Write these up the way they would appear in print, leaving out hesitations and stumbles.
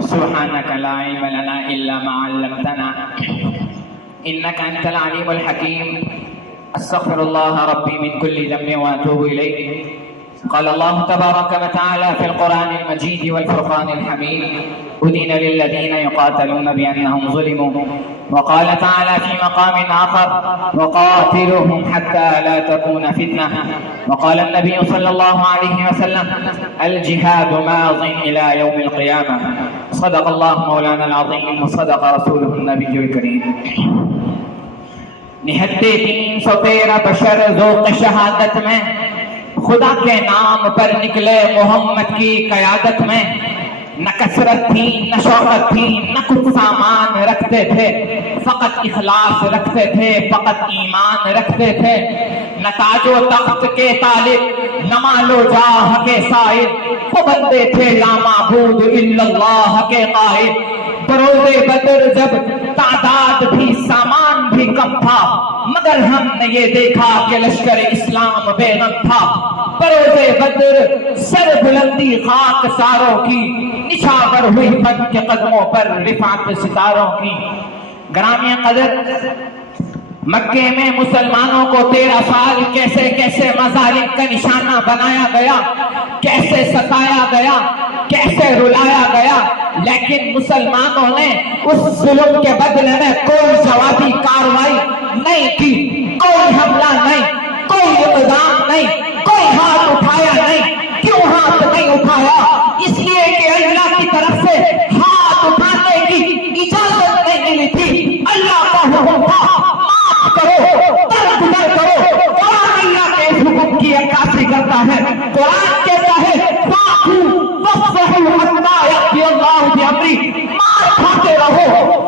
سبحانك لا علم لنا إلا ما علمتنا إنك أنت العليم الحكيم. أستغفر الله ربي من كل ذنب وأتوب إليه. قال الله تبارك وتعالى في القرآن المجيد والفرقان الحميد: أذن للذين يقاتلون بأنهم ظلموا. وقال تعالى في مقام آخر: وقاتلوهم حتى لا تكون فتنة. وقال النبي صلى الله عليه وسلم: الجهاد ماض إلى يوم القيامة. صدق الله مولانا العظيم وصدق رسوله النبي الكريم. نہتے 313 بشر ذوق شہادت میں، خدا کے نام پر نکلے محمد کی قیادت میں. نہ کثرت تھی نہ شوقت تھی نہ کچھ سامان رکھتے تھے، فقط اخلاص رکھتے تھے، فقط ایمان رکھتے تھے. نہ تاج و تخت کے طالب نہ مال و جاہ کے سائل، وہ بندے تھے لا معبود الا اللہ کے قائل. بروز بدر جب تعداد بھی سامان بھی کم تھا، مگر ہم نے یہ دیکھا کہ لشکر اسلام بے غم تھا. بروز بدر سر بلندی خاک ساروں کی، نچھاور ہوئی بن کے قدموں پر رفعت ستاروں کی. گرامی قدر، مکے میں مسلمانوں کو 13 سال کیسے کیسے مظالم کا نشانہ بنایا گیا، کیسے ستایا گیا، کیسے رلایا گیا، لیکن مسلمانوں نے اس ظلم کے بدلے میں کوئی جوابی کارروائی نہیں کی، کوئی حملہ نہیں، کوئی اقدام نہیں، کوئی ہاتھ اٹھایا نہیں. کیوں ہاتھ نہیں اٹھایا؟ اس لیے کہ اللہ کی طرف سے ہاتھ اٹھانے کی اجازت نہیں ملی تھی. اللہ کا حکم تھا معاف کرو، درگزر کرو. قرآن اللہ کے اس حکم کی عکاسی کرتا ہے. قرآن کہتا ہے مار کھاتے رہو،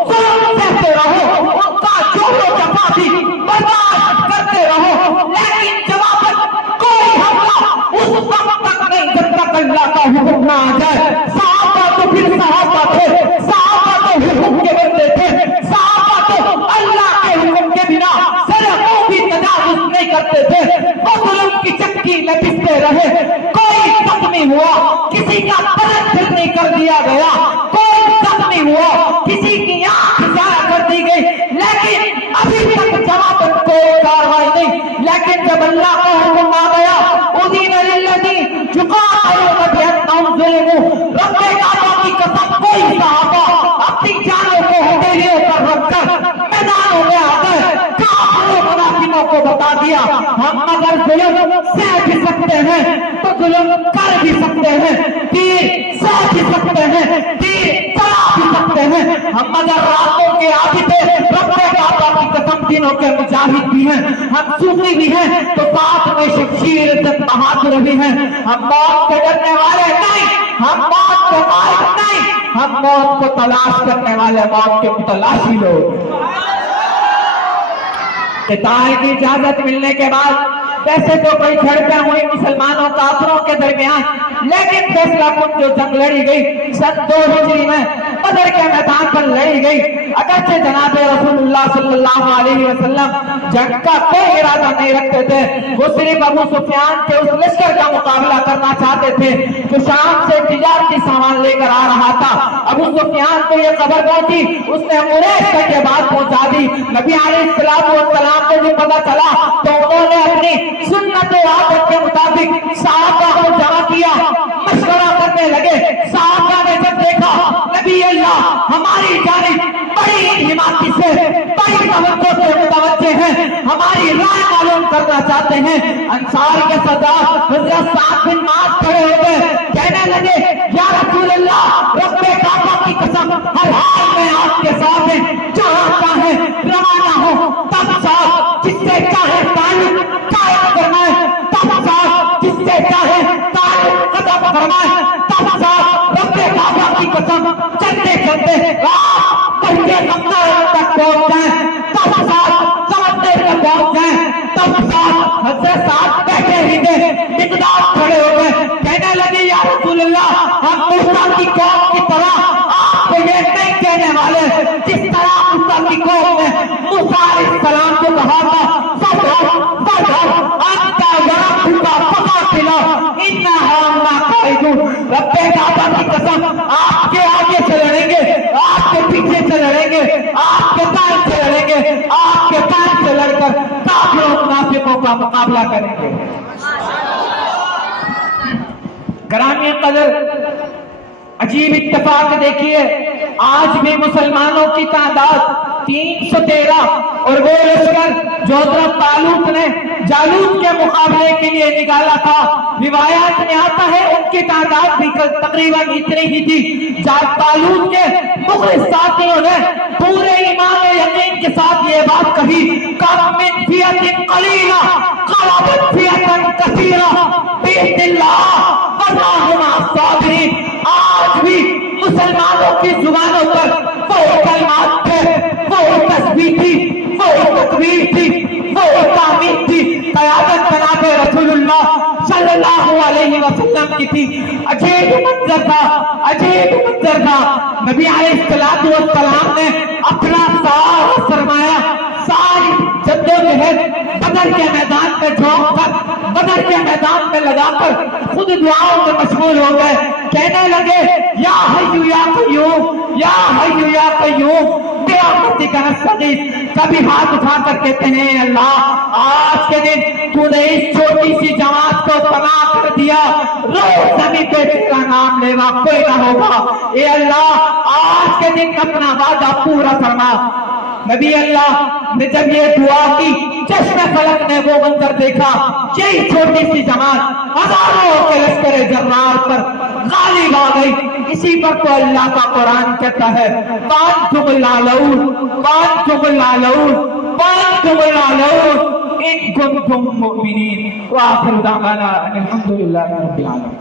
ظلم سہتے رہو، ان کا جور و جفا بھی برداشت کرتے رہو، لیکن جواباً کوئی حملہ اس وقت تک نہیں جب تک اللہ کا حکم نہ آ جائے. صحابہ تو پھر صحابہ تھے، صحابہ تو حکم کے بندے تھے، صحابہ تو اللہ کے حکم کے بنا سرحدوں بھی تجاوز نہیں کرتے تھے. وہ ظلم کی چکی میں پستے رہے، کوئی زخمی ہوا، کسی کا بدن پھرنی کر دیا گیا، کوئی زخمی ہوا، کسی کی آنکھ ضائع کر دی گئی، لیکن ابھی تک جواب کوئی کارروائی نہیں. لیکن جب اللہ کا حکم آ گیا، اذن للذین یقاتلون بأنہم ظلموا، رب کعبہ کی قسم کوئی صحابہ اپنی جانوں کو ہتھیلیوں پر رکھ کر میدانوں میں آ گئے. کافروں منافقوں کو بتا دیا ہم اگر ظلم سہ بھی سکتے ہیں تو ظلم کر بھی سکتے ہیں، تیر سہ بھی سکتے ہیں، تیر چلا بھی سکتے ہیں. ہم اگر راتوں کے عابد تھے، رب کعبہ کی قسم دنوں کے مجاہد بھی ہیں، ہم صوفی بھی ہیں تو ساتھ میں شمشیر سے بہادر بھی ہیں. ہم موت سے ڈرنے والے نہیں، ہم موت سے مائل نہیں، ہم موت کو تلاش کرنے والے موت کے متلاشی لوگ. قتال کی اجازت ملنے کے بعد ویسے تو کوئی جھڑپیں ہوئی مسلمانوں کافروں کے درمیان، لیکن فیصلہ کن جو جنگ لڑی گئی سن 2 ہجری میں بدر کے میدان پر لڑی گئی. اگرچہ جناب رسول اللہ صلی اللہ علیہ وسلم جنگ کا کوئی ارادہ نہیں رکھتے تھے، وہ صرف ابو سفیان کے اس لشکر کا مقابلہ کرنا چاہتے تھے جو شام سے تجارتی سامان لے کر آ رہا تھا. ابو سفیان کو یہ خبر پہنچی، اس نے قریش تک یہ بات پہنچا دی. نبی علیہ السلام کو جو پتہ چلا تو انہوں نے اپنی سنت و عادت کے مطابق صحابہ کو جمع کیا، مشورہ کرنے لگے. صحابہ نے جب دیکھا نبی اللہ ہماری جانب بڑی حمایت سے، بڑی توجہ سے متوجہ ہیں، ہماری رائے معلوم کرنا چاہتے ہیں، انصار کے سردار حضرت سعد بن معاذ کھڑے ہو گئے، کہنے لگے یا رسول اللہ رب کعبہ کی قسم ہر حال میں آپ کے ساتھ ہیں، جہاں چاہیں روانہ ہو، تب ساتھ جس سے چاہے تعلق قائم فرمائے، تب ساتھ جس سے چاہے تعلق ختم فرمائے، تب ساتھ رب کعبہ کی قسم چلتے چلتے رات پڑھتے سمندر تک پہنچ جائیں، تب ساتھ سمندر تک پہنچ جائیں، تب ساتھ حضرت سعد بیٹھے ہی تھے، مقداد کھڑے ہو گئے، کہنے لگے یا رسول اللہ ہم موسیٰ کی قوم کی طرح آپ کو یہ نہیں کہنے والے جس طرح موسیٰ کی قوم نے موسیٰ علیہ السلام کو کہا تھا فَدْعُ أَنْتَ وَرَبُّكَ فَقَاتِلَا إِنَّا هَاهُنَا قَاعِدُونَ. رب کعبہ کی قسم آپ کے آگے چلے گے، آپ کے پاس سے لڑ کر کافروں منافقوں کا مقابلہ کریں گے۔ گرامی قدر، عجیب اتفاق دیکھیے، آج بھی مسلمانوں کی تعداد 313 اور وہ لشکر جو حضرت طالوت نے جالوت کے مقابلے کے لیے نکالا تھا، روایات میں آتا ہے ان کی تعداد بھی تقریباً اتنی ہی تھی۔ طالوت کے مخلص ساتھیوں نے پورے ایمان و یقین کے ساتھ یہ بات کہی، کم من فئۃ قلیلہ غلبت فئۃ کثیرہ باذن اللہ واللہ مع الصابرین۔ آج بھی مسلمانوں کی زبانوں پر وہ کلمات تھے، وہ تسبیح تھی، وہ تکبیر تھی، وہ تعمید تھی، قیادت جناب رسول اللہ صلی اللہ علیہ وسلم کی تھی۔ عجیب منظر تھا، عجیب منظر تھا۔ نبی علیہ السلام نے اپنا سارا سرمایہ، ساری جدوجہد بدر کے میدان میں جھونک کر، بدر کے میدان میں لگا کر خود دعاؤں میں مشغول ہو گئے، کہنے لگے یا حی یا قیوم، یا حی یا قیوم برحمتک نستغیث۔ کبھی ہاتھ اٹھا کر کہتے ہیں اللہ آج کے دن تو نے اس چھوٹی سی جماعت کو تباہ کر دیا، روز زمین پہ تیرا نام لیوا کوئی نہ ہوگا، اے اللہ آج کے دن اپنا وعدہ پورا فرما۔ نبی اللہ نے جب یہ دعا کی، چشم فلک نے وہ منظر دیکھا، یہی چھوٹی سی جماعت ہزاروں کے لشکر جرار پر غالب آ گئی۔ اسی پر تو اللہ کا قرآن کہتا ہے وَأَنْتُمُ الْأَعْلَوْنَ وَأَنْتُمُ الْأَعْلَوْنَ وَأَنْتُمُ الْأَعْلَوْنَ إِن كُنتُم مُؤْمِنِينَ وآخر دعوانا أن الحمد لله رب العالمين۔